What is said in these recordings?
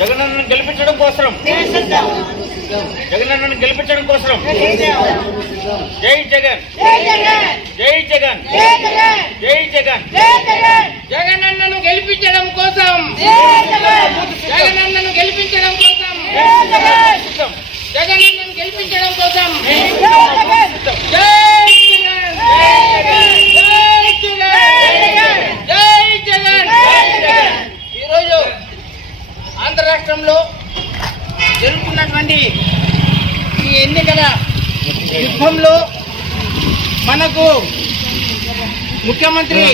జగనన్నను గెలిపించడం కోసం జగనన్నను గెలిపించడం కోసం జై జగన్ జై జగన్ జై జగన్ జగనన్నను గెలిపించడం కోసం జగనన్నను గెలిపించడం కోసం జగనన్నను గెలిపించడం కోసం జై ఈరోజు ఆంధ్ర రాష్ట్రంలో జరుగుతున్నటువంటి ఈ ఎన్నికల యుద్ధంలో మనకు ముఖ్యమంత్రి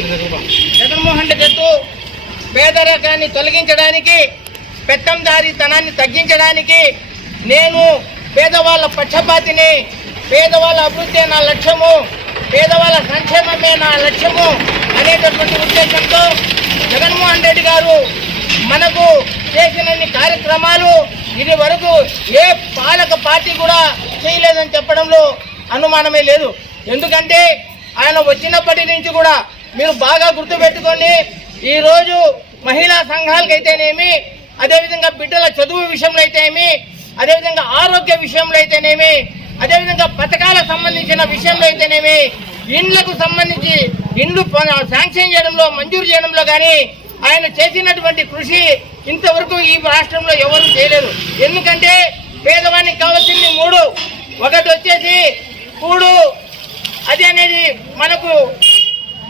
జగన్మోహన్ రెడ్డి పేదరికాన్ని తొలగించడానికి, పెత్తందారీతనాన్ని తగ్గించడానికి, నేను పేదవాళ్ళ పక్షపాతిని, పేదవాళ్ళ అభివృద్ధి నా లక్ష్యము, పేదవాళ్ళ సంక్షేమమే నా లక్ష్యము అనేటటువంటి ఉద్దేశంతో జగన్మోహన్ రెడ్డి గారు మనకు చేసినన్ని కార్యక్రమాలు ఇది వరకు ఏ పాలక పార్టీ కూడా చేయలేదని చెప్పడంలో అనుమానమే లేదు. ఎందుకంటే ఆయన వచ్చినప్పటి నుంచి కూడా మీరు బాగా గుర్తుపెట్టుకోండి, ఈరోజు మహిళా సంఘాలకైతేనేమి, అదేవిధంగా బిడ్డల చదువు విషయంలో అయితేనేమి, అదేవిధంగా ఆరోగ్య విషయంలో అయితేనేమి, అదేవిధంగా పథకాలకు సంబంధించిన విషయంలో అయితేనేమి, ఇండ్లకు సంబంధించి ఇండ్లు శాంక్షన్ చేయడంలో, మంజూరు చేయడంలో కానీ ఆయన చేసినటువంటి కృషి ఇంతవరకు ఈ రాష్ట్రంలో ఎవరు చేయలేదు. ఎందుకంటే పేదవానికి కావాల్సింది మూడు, ఒకటి వచ్చేసి కూడు, అది అనేది మనకు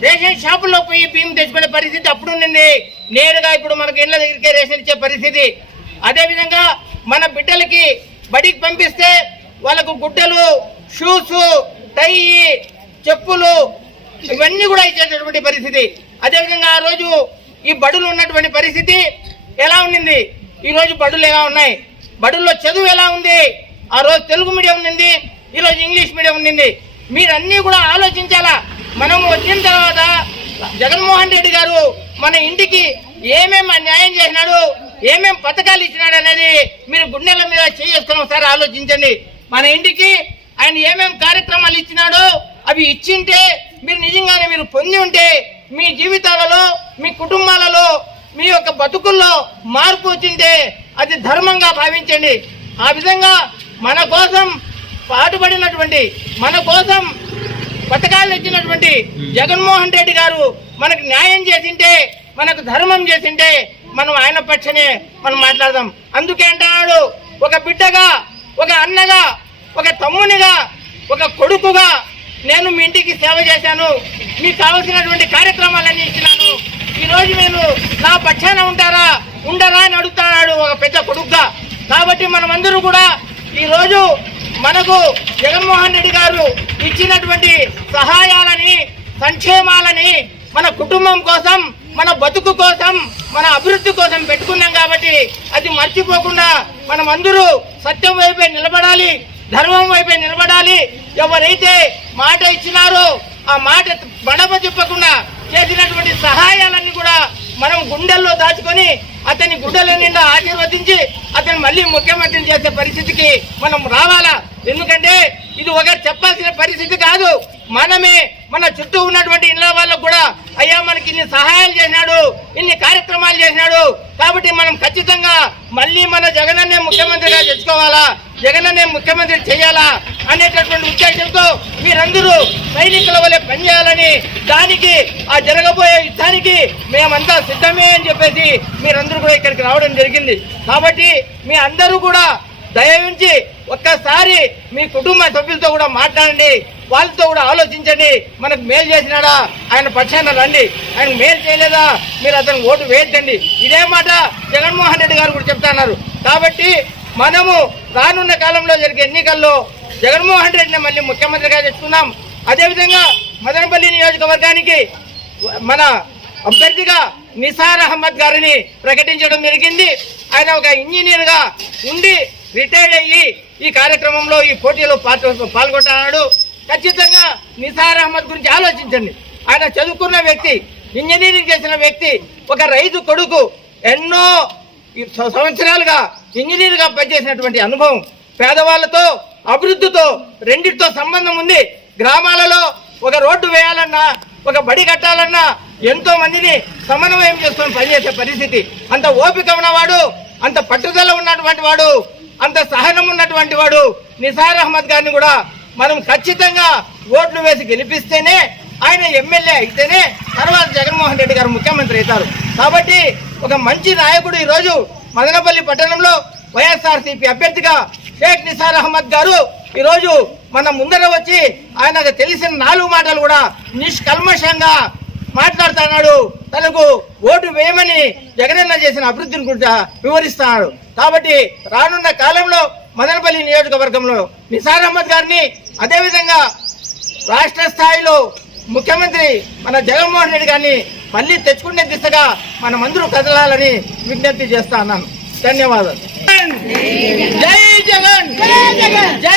రేషన్ షాపుల్లో పోయి బియ్యం తెచ్చుకునే పరిస్థితి అప్పుడు ఉండింది. నేరుగా ఇప్పుడు మనకు ఇళ్ల దగ్గరికే రేషన్ ఇచ్చే పరిస్థితి. అదేవిధంగా మన బిడ్డలకి బడికి పంపిస్తే వాళ్ళకు గుడ్డలు, షూస్, టై, చెప్పులు ఇవన్నీ కూడా ఇచ్చేటటువంటి పరిస్థితి. అదేవిధంగా ఆ రోజు ఈ బడులు ఉన్నటువంటి పరిస్థితి ఎలా ఉండింది, ఈరోజు బడులు ఎలా ఉన్నాయి, బడుల్లో చదువు ఎలా ఉంది, ఆ రోజు తెలుగు మీడియం ఉండింది, ఈరోజు ఇంగ్లీష్ మీడియం ఉండింది. మీరన్నీ కూడా ఆలోచించాలా. మనం వచ్చిన తర్వాత జగన్మోహన్ రెడ్డి గారు మన ఇంటికి ఏమేమి న్యాయం చేసినాడు, ఏమేమి పథకాలు ఇచ్చినాడు అనేది మీరు గుండెల మీద చేసుకుని ఒకసారి ఆలోచించండి. మన ఇంటికి ఆయన ఏమేమి కార్యక్రమాలు ఇచ్చినాడో అవి ఇచ్చింటే మీరు నిజంగానే మీరు పొంది ఉంటే మీ జీవితాలలో, మీ కుటుంబాలలో, మీ యొక్క బతుకుల్లో మార్పు వచ్చింటే అది ధర్మంగా భావించండి. ఆ విధంగా మన కోసం పాటుపడినటువంటి, మన కోసం పథకాలు ఇచ్చినటువంటి జగన్మోహన్ రెడ్డి గారు మనకు న్యాయం చేసింటే, మనకు ధర్మం చేసింటే మనం ఆయన పక్షనే మనం మాట్లాడదాం. అందుకే అంటున్నాడు, ఒక బిడ్డగా, ఒక అన్నగా, ఒక తమ్మునిగా, ఒక కొడుకుగా నేను మీ ఇంటికి సేవ చేశాను, మీకు కావాల్సినటువంటి కార్యక్రమాలన్నీ ఇచ్చినాను. ఈరోజు మీరు నా పక్షాన ఉంటారా ఉండరా అని అడుగుతున్నాడు ఒక పెద్ద కొడుకుగా. కాబట్టి మనమందరూ కూడా ఈరోజు మనకు జగన్మోహన్ రెడ్డి గారు ఇచ్చినటువంటి సహాయాలని, సంక్షేమాలని మన కుటుంబం కోసం, మన బతుకు కోసం, మన అభివృద్ధి కోసం పెట్టుకున్నాం. కాబట్టి అది మర్చిపోకుండా మనం అందరూ సత్యం వైపే నిలబడాలి, ధర్మం వైపే నిలబడాలి. ఎవరైతే మాట ఇచ్చినారో ఆ మాట బడబ చెప్పకుండా చేసినటువంటి సహాయాలన్నీ కూడా మనం గుండెల్లో దాచుకొని అతని గుండెల నిండా ఆశీర్వదించి అతను మళ్ళీ ముఖ్యమంత్రిని చేసే పరిస్థితికి మనం రావాలా. ఎందుకంటే ఇది ఒకరు చెప్పాల్సిన పరిస్థితి కాదు, మనమే మన చుట్టూ ఉన్నటువంటి ఇళ్ళ వాళ్ళకు కూడా అయ్యా మనకి ఇన్ని సహాయాలు చేసినాడు, ఇన్ని కార్యక్రమాలు చేసినాడు, కాబట్టి మనం ఖచ్చితంగా మళ్ళీ మన జగనన్నే ముఖ్యమంత్రిగా తెచ్చుకోవాలా, జగనన్నే ముఖ్యమంత్రి చేయాలా అనేటటువంటి ఉద్దేశంతో మీరందరూ సైనికుల వలె పనిచేయాలని, దానికి ఆ జరగబోయే యుద్ధానికి మేమంతా సిద్ధమే అని చెప్పేసి మీరందరూ కూడా ఇక్కడికి రావడం జరిగింది. కాబట్టి మీ అందరూ కూడా దయవుంచి ఒక్కసారి మీ కుటుంబ సభ్యులతో కూడా మాట్లాడండి, వాళ్ళతో కూడా ఆలోచించండి. మనకు మేలు చేసినాడా ఆయన పక్షాన రండి, ఆయన మేలు చేయలేదా మీరు అతను ఓటు వేయద్దండి. ఇదే మాట జగన్మోహన్ రెడ్డి గారు కూడా చెప్తున్నారు. కాబట్టి మనము రానున్న కాలంలో జరిగే ఎన్నికల్లో జగన్మోహన్ రెడ్డిని మళ్ళీ ముఖ్యమంత్రిగా తెచ్చుకుందాం. అదేవిధంగా మదనపల్లి నియోజకవర్గానికి మన అభ్యర్థిగా నిసార్ అహ్మద్ గారిని ప్రకటించడం జరిగింది. ఆయన ఒక ఇంజనీర్గా ఉండి రిటైర్డ్ అయ్యి ఈ కార్యక్రమంలో, ఈ పోటీలో పాల్గొంటున్నాడు. ఖచ్చితంగా నిసార్ అహ్మద్ గురించి ఆలోచించండి. ఆయన చదువుకున్న వ్యక్తి, ఇంజనీరింగ్ చేసిన వ్యక్తి, ఒక రైతు కొడుకు, ఎన్నో సంవత్సరాలుగా ఇంజనీర్గా పనిచేసినటువంటి అనుభవం, పేదవాళ్లతో అభివృద్ధితో రెండింటితో సంబంధం ఉంది. గ్రామాలలో ఒక రోడ్డు వేయాలన్నా, ఒక బడి కట్టాలన్నా ఎంతో మందిని సమన్వయం చేసుకొని పనిచేసే పరిస్థితి, అంత ఓపిక ఉన్నవాడు, అంత పట్టుదల ఉన్నటువంటి వాడు, అంత సహనం ఉన్నటువంటి వాడు నిసార్ అహ్మద్ గారిని కూడా మనం ఖచ్చితంగా ఓట్లు వేసి గెలిపిస్తేనే ఆయన ఎమ్మెల్యే అయితేనే తర్వాత జగన్మోహన్ రెడ్డి గారు ముఖ్యమంత్రి అవుతారు. కాబట్టి ఒక మంచి నాయకుడు ఈరోజు మదనపల్లి పట్టణంలో వైఎస్ఆర్సీపీ అభ్యర్థిగా షేక్ నిసార్ అహ్మద్ గారు ఈరోజు మన ముందర వచ్చి ఆయనకు తెలిసిన 4 మాటలు కూడా నిష్కల్మషంగా మాట్లాడుతున్నాడు. తనకు ఓటు వేయమని జగనన్న చేసిన అభివృద్ధిని కూడా వివరిస్తున్నాడు. కాబట్టి రానున్న కాలంలో మదనపల్లి నియోజకవర్గంలో నిసార్ అహ్మద్ గారిని, అదేవిధంగా రాష్ట్ర స్థాయిలో ముఖ్యమంత్రి మన జగన్మోహన్ రెడ్డి గారిని మళ్ళీ తెచ్చుకునే దిశగా మనమందరూ కదలాలని విజ్ఞప్తి చేస్తా ఉన్నాను. ధన్యవాదాలు. జై జగన్, జై జగన్, జై